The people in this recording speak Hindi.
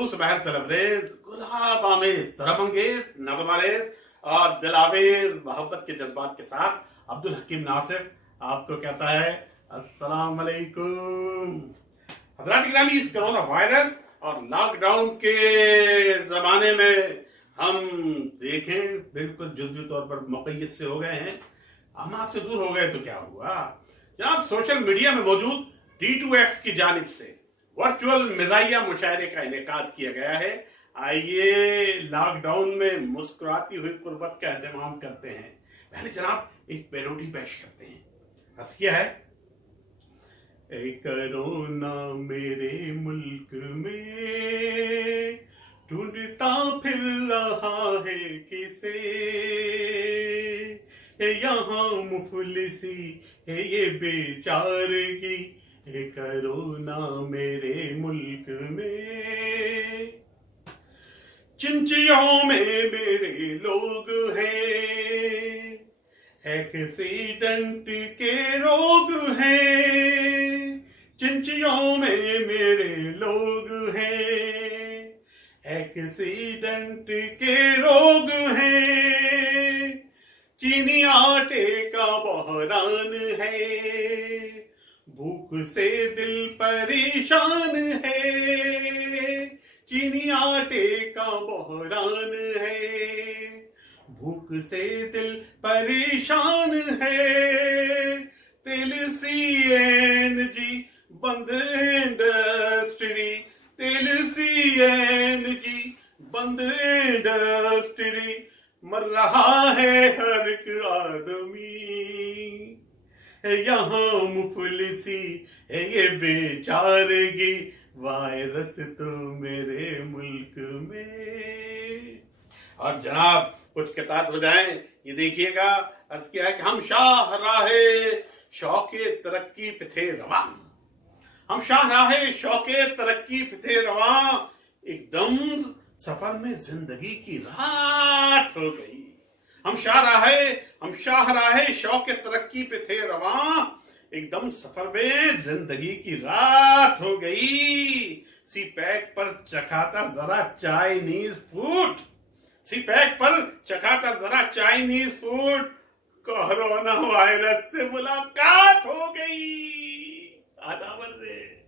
खलूस बहर तलबरेज गुलाब आमेज तरबंगेज नगमारेज और दिलावेज मोहब्बत के जज्बात के साथ अब्दुल हकीम नासिर आपको कहता है अस्सलाम वालेकुम। हज़रात गिरामी, इस कोरोना वायरस और लॉकडाउन के जमाने में हम देखें बिल्कुल जुज़वी तौर पर मुक़य्यद से हो गए हैं। हम आपसे दूर हो गए तो क्या हुआ जनाब, सोशल मीडिया में मौजूद D2F की जानिब से वर्चुअल मिजाहिया मुशायरे का इनेकाद किया गया है। आइए लॉकडाउन में मुस्कुराती हुई कुर्बत का एहतमाम करते हैं। पहले जनाब एक पेरोडी पेश करते हैं। हंसिया है। ए कोरोना मेरे मुल्क में ढूंढता फिर रहा है किसे, यहाँ मुफलिसी है ये बेचारगी, हे कोरोना मेरे मुल्क में। चिंचियों में मेरे लोग हैं, एक्सीडेंट के रोग हैं। चिंचियों में मेरे लोग हैं, एक्सीडेंट के रोग हैं। चीनी आटे का बहरान है, भूख से दिल परेशान है। चीनी आटे का बहरान है, भूख से दिल परेशान है। तेल CNG बंद इंडस्ट्री, तेल CNG बंद इंडस्ट्री, मर रहा है हर एक आदमी, यहाँ मुफलिसी है ये बेचारगी, वायरस तो मेरे मुल्क में। और जनाब कुछ किताब हो जाए, ये देखिएगा अर्ज किया है कि हम शाह राहे शौके तरक्की पे थे रवां, हम शाह राहे शौके तरक्की पे थे रवां, एकदम सफर में जिंदगी की रात हो गई। हम शाह राहे शौके तरक्की पे थे रवां, एकदम सफर में जिंदगी की रात हो गई। सी पैक पर चखाता जरा चाइनीज फूड, सी पैक पर चखाता जरा चाइनीज फूड, कोरोना वायरस से मुलाकात हो गई। आदावर रे।